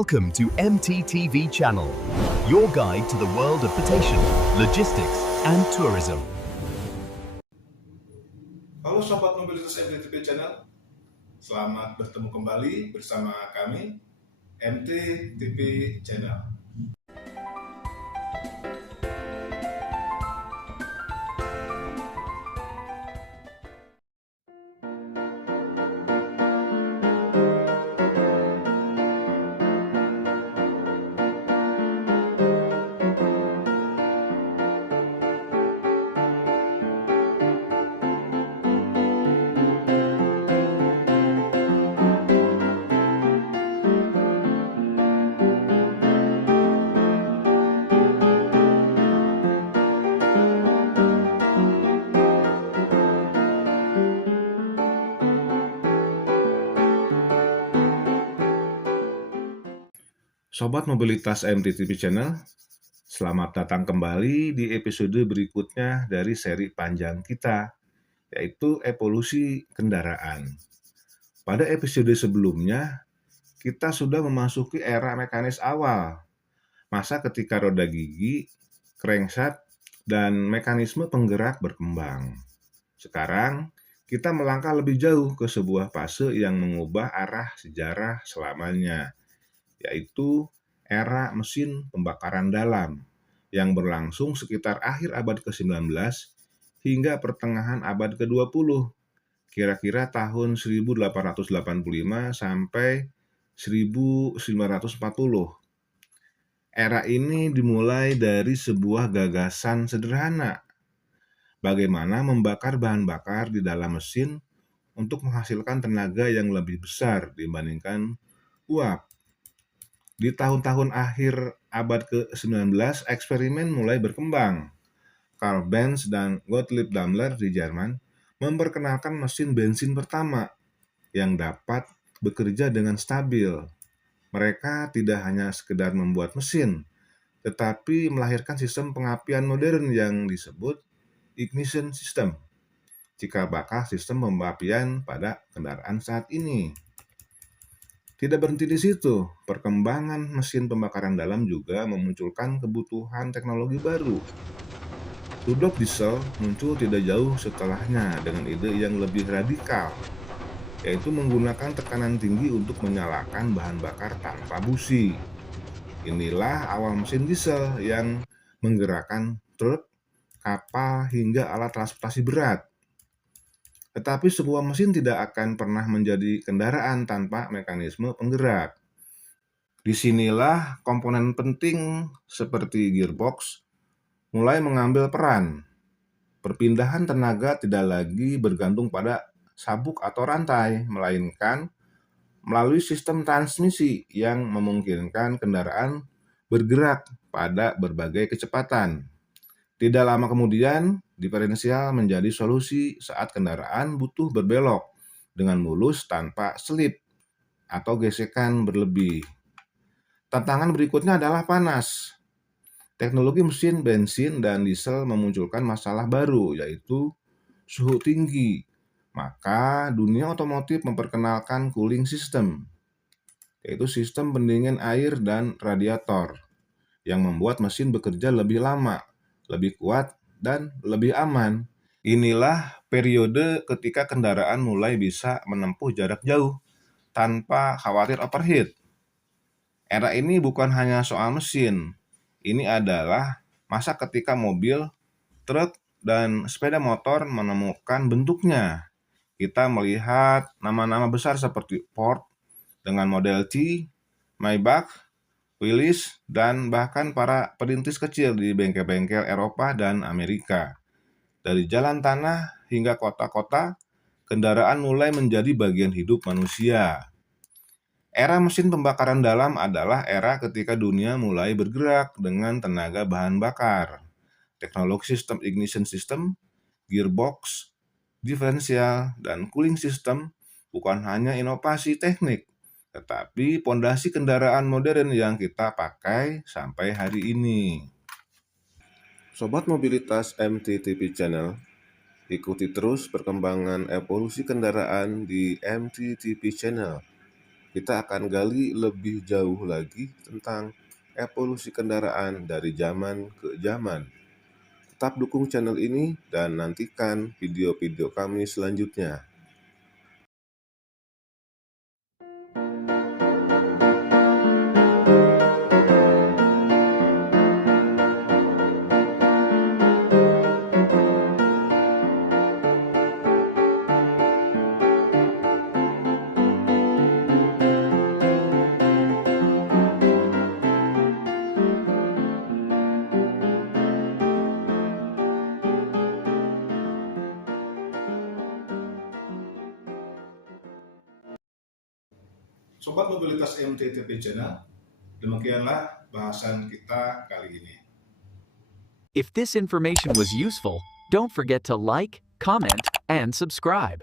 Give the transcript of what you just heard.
Welcome to MTTV Channel, your guide to the world of potation, logistics, and tourism. Halo Sobat Mobilitas MTTV Channel, selamat bertemu kembali bersama kami MTTV Channel. Sobat Mobilitas MTTV Channel, selamat datang kembali di episode berikutnya dari seri panjang kita, yaitu evolusi kendaraan. Pada episode sebelumnya, kita sudah memasuki era mekanis awal, masa ketika roda gigi, crankshaft, dan mekanisme penggerak berkembang. Sekarang, kita melangkah lebih jauh ke sebuah fase yang mengubah arah sejarah selamanya, yaitu era mesin pembakaran dalam yang berlangsung sekitar akhir abad ke-19 hingga pertengahan abad ke-20, kira-kira tahun 1885 sampai 1940. Era ini dimulai dari sebuah gagasan sederhana, bagaimana membakar bahan bakar di dalam mesin untuk menghasilkan tenaga yang lebih besar dibandingkan uap. Di tahun-tahun akhir abad ke-19, eksperimen mulai berkembang. Karl Benz dan Gottlieb Daimler di Jerman memperkenalkan mesin bensin pertama yang dapat bekerja dengan stabil. Mereka tidak hanya sekedar membuat mesin, tetapi melahirkan sistem pengapian modern yang disebut ignition system, cikal bakal sistem pengapian pada kendaraan saat ini. Tidak berhenti di situ, perkembangan mesin pembakaran dalam juga memunculkan kebutuhan teknologi baru. Rudolf Diesel muncul tidak jauh setelahnya dengan ide yang lebih radikal, yaitu menggunakan tekanan tinggi untuk menyalakan bahan bakar tanpa busi. Inilah awal mesin diesel yang menggerakkan truk, kapal, hingga alat transportasi berat. Tetapi sebuah mesin tidak akan pernah menjadi kendaraan tanpa mekanisme penggerak. Disinilah komponen penting seperti gearbox mulai mengambil peran. Perpindahan tenaga tidak lagi bergantung pada sabuk atau rantai, melainkan melalui sistem transmisi yang memungkinkan kendaraan bergerak pada berbagai kecepatan. Tidak lama kemudian, diferensial menjadi solusi saat kendaraan butuh berbelok dengan mulus tanpa selip atau gesekan berlebih. Tantangan berikutnya adalah panas. Teknologi mesin bensin dan diesel memunculkan masalah baru, yaitu suhu tinggi. Maka dunia otomotif memperkenalkan cooling system, yaitu sistem pendingin air dan radiator, yang membuat mesin bekerja lebih lama, lebih kuat, dan lebih aman. Inilah periode ketika kendaraan mulai bisa menempuh jarak jauh tanpa khawatir overheat. Era ini bukan hanya soal mesin. Ini adalah masa ketika mobil, truk, dan sepeda motor menemukan bentuknya. Kita melihat nama-nama besar seperti Ford dengan Model T, Maybach, Willys, dan bahkan para perintis kecil di bengkel-bengkel Eropa dan Amerika. Dari jalan tanah hingga kota-kota, kendaraan mulai menjadi bagian hidup manusia. Era mesin pembakaran dalam adalah era ketika dunia mulai bergerak dengan tenaga bahan bakar. Teknologi sistem ignition system, gearbox, diferensial, dan cooling system bukan hanya inovasi teknik, tetapi pondasi kendaraan modern yang kita pakai sampai hari ini. Sobat Mobilitas MTTV Channel, ikuti terus perkembangan evolusi kendaraan di MTTV Channel. kita akan gali lebih jauh lagi tentang evolusi kendaraan dari zaman ke zaman. Tetap dukung channel ini dan nantikan video-video kami selanjutnya. Sobat Mobilitas MTTP Channel, demikianlah bahasan kita kali ini. If this information was useful, don't forget to like, comment, and subscribe.